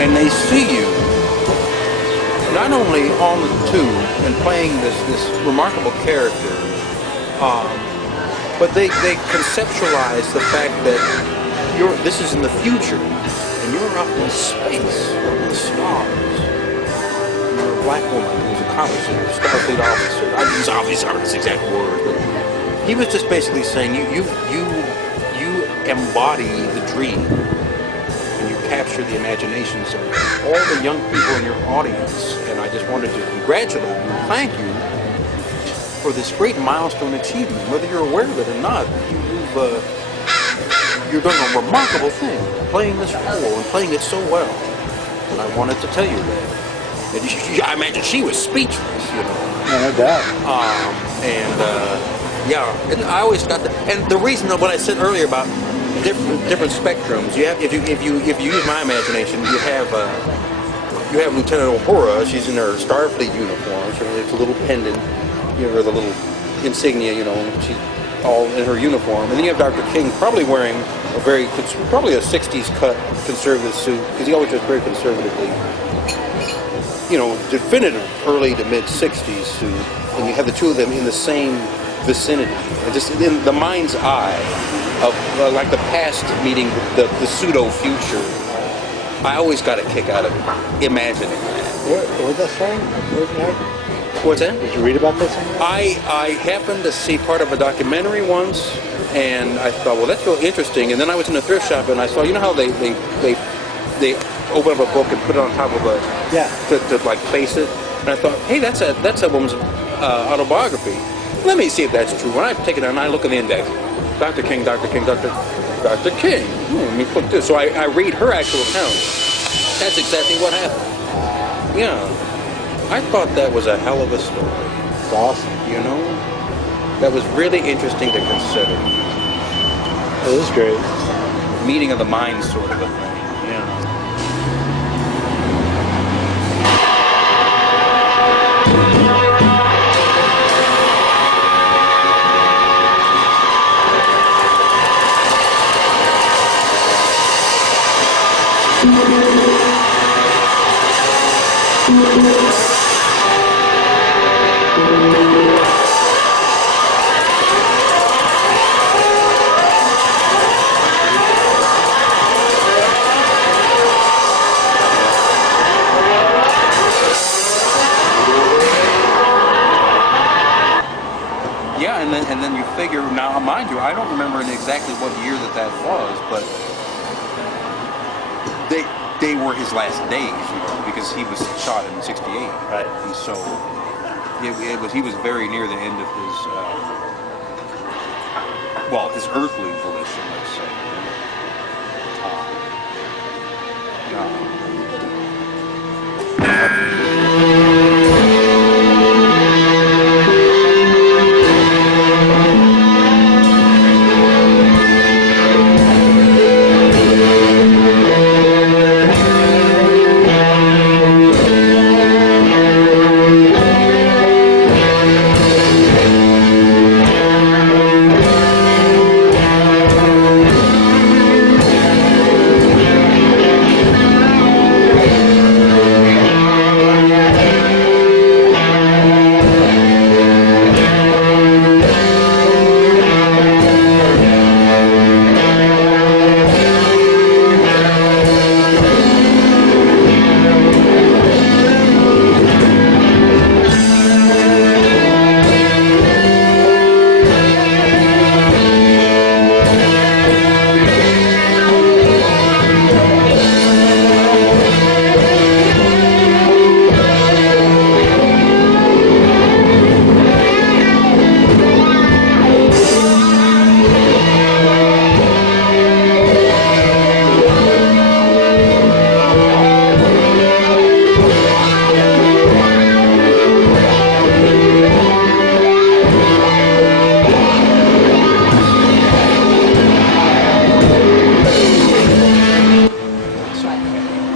and they see you not only on the tube and playing this remarkable character, but they conceptualize the fact that this is in the future, and you're up in space, in the stars. You're a black woman who's accomplishing a Starfleet officer. These obviously aren't his exact words, but he was just basically saying you embody the dream, and you capture the imaginations of all the young people in your audience. And I just wanted to congratulate you, thank you for this great milestone achievement. Whether you're aware of it or not, you're doing a remarkable thing, playing this role and playing it so well. And I wanted to tell you that. And I imagine she was speechless, you know. No doubt. Yeah, and I always got that. And the reason that what I said earlier about different spectrums, you have if you use my imagination, you have Lieutenant Uhura. She's in her Starfleet uniform. So it's a little pendant, you know, or the little insignia, you know. She's all in her uniform. And then you have Dr. King, probably wearing probably a '60s cut conservative suit, because he always dressed very conservatively. You know, definitive early to mid '60s suit, and you have the two of them in the same vicinity, and just in the mind's eye of like the past meeting the pseudo future. I always got a kick out of imagining that. Where's that from? What's that? Did you read about this? I happened to see part of a documentary once, and I thought, well, that's real interesting. And then I was in a thrift shop, and I saw, you know how they open up a book and put it on top of to like face it. And I thought, hey, that's a woman's autobiography. Let me see if that's true. When I take it out and I look at the index, Dr. King, Dr. King, Dr. King. Let me put this. So I read her actual account. That's exactly what happened. Yeah. I thought that was a hell of a story. It's awesome. You know? That was really interesting to consider. It is great. Meeting of the minds sort of a thing. Yeah. Yeah, and then you figure, now mind you, I don't remember exactly what year that was, but they were his last days, you know, because he was shot in '68, right? And so he was very near the end of his earthly volition, let's say.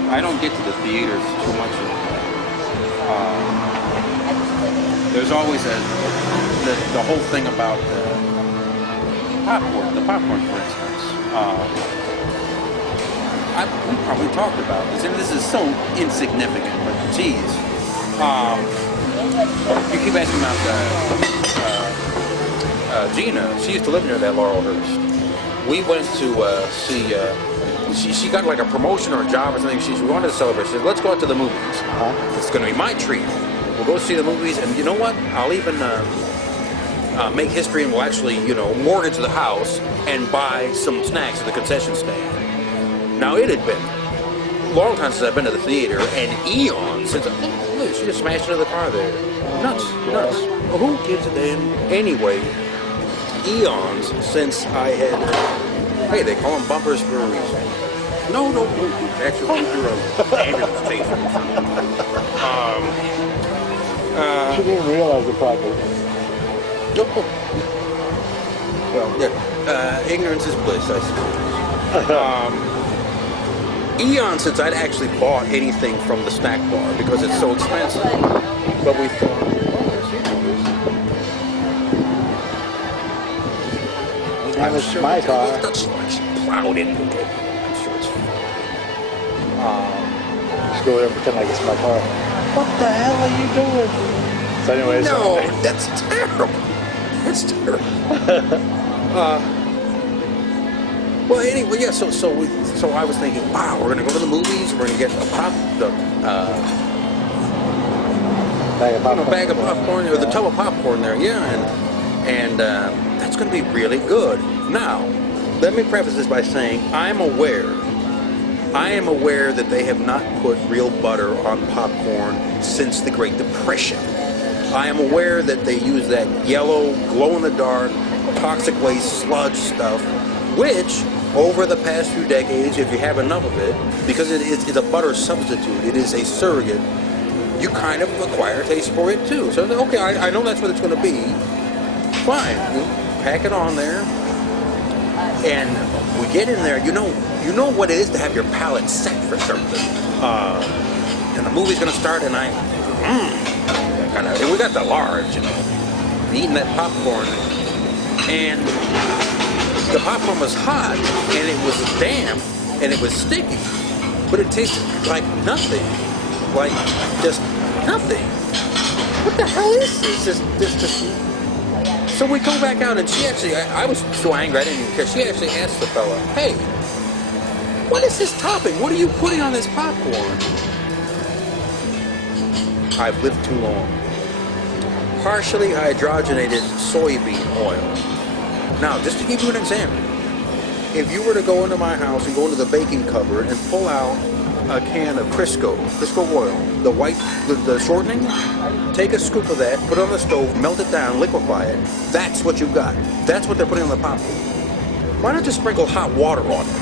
I don't get to the theaters too much anymore. There's always the whole thing about popcorn. The popcorn, for instance. we probably talked about this, and this is so insignificant, but geez. You keep asking about Gina. She used to live near that Laurelhurst. We went to see. She got like a promotion or a job or something. She wanted to celebrate. She said, "Let's go out to the movies. It's going to be my treat. We'll go see the movies, and you know what? I'll even make history, and we'll actually, mortgage the house and buy some snacks at the concession stand." Now it had been a long time since I've been to the theater, and eons since. Look, she just smashed into the car there. Nuts. Well, who gives a damn? Anyway, eons since I had. Hey, they call them bumpers for a reason. No, actually, you're an ambulance chaser. She didn't realize the problem. Well, yeah, ignorance is bliss, I suppose. Eons since I'd actually bought anything from the snack bar because it's so expensive. But we thought, I'm sure my car. That's plowed into it. I'm sure it's fine. Just go there and pretend like it's my car. What the hell are you doing? So anyways. No, that's terrible. That's terrible. Well, anyway, yeah. So I was thinking, wow, we're gonna go to the movies. We're gonna get a bag of popcorn or the tub of popcorn there, yeah, and that's gonna be really good. Now, let me preface this by saying I am aware that they have not put real butter on popcorn since the Great Depression. I am aware that they use that yellow, glow-in-the-dark, toxic waste sludge stuff, which, over the past few decades, if you have enough of it, because it's a butter substitute, it is a surrogate, you kind of acquire a taste for it too. So, okay, I know that's what it's going to be. Fine, we'll pack it on there, and we get in there. You know what it is to have your palate set for something. And the movie's going to start, and and we got the large, eating that popcorn, and the popcorn was hot, and it was damp, and it was sticky, but it tasted like nothing, like just nothing. What the hell is this? So we go back out, and she actually, I was so angry I didn't even care. She actually asked the fella, "Hey, what is this topping? What are you putting on this popcorn?" I've lived too long. Partially hydrogenated soybean oil. Now, just to give you an example, if you were to go into my house and go into the baking cupboard and pull out a can of Crisco oil, the white, the shortening, take a scoop of that, put it on the stove, melt it down, liquefy it, that's what you've got. That's what they're putting on the popcorn. Why not just sprinkle hot water on it,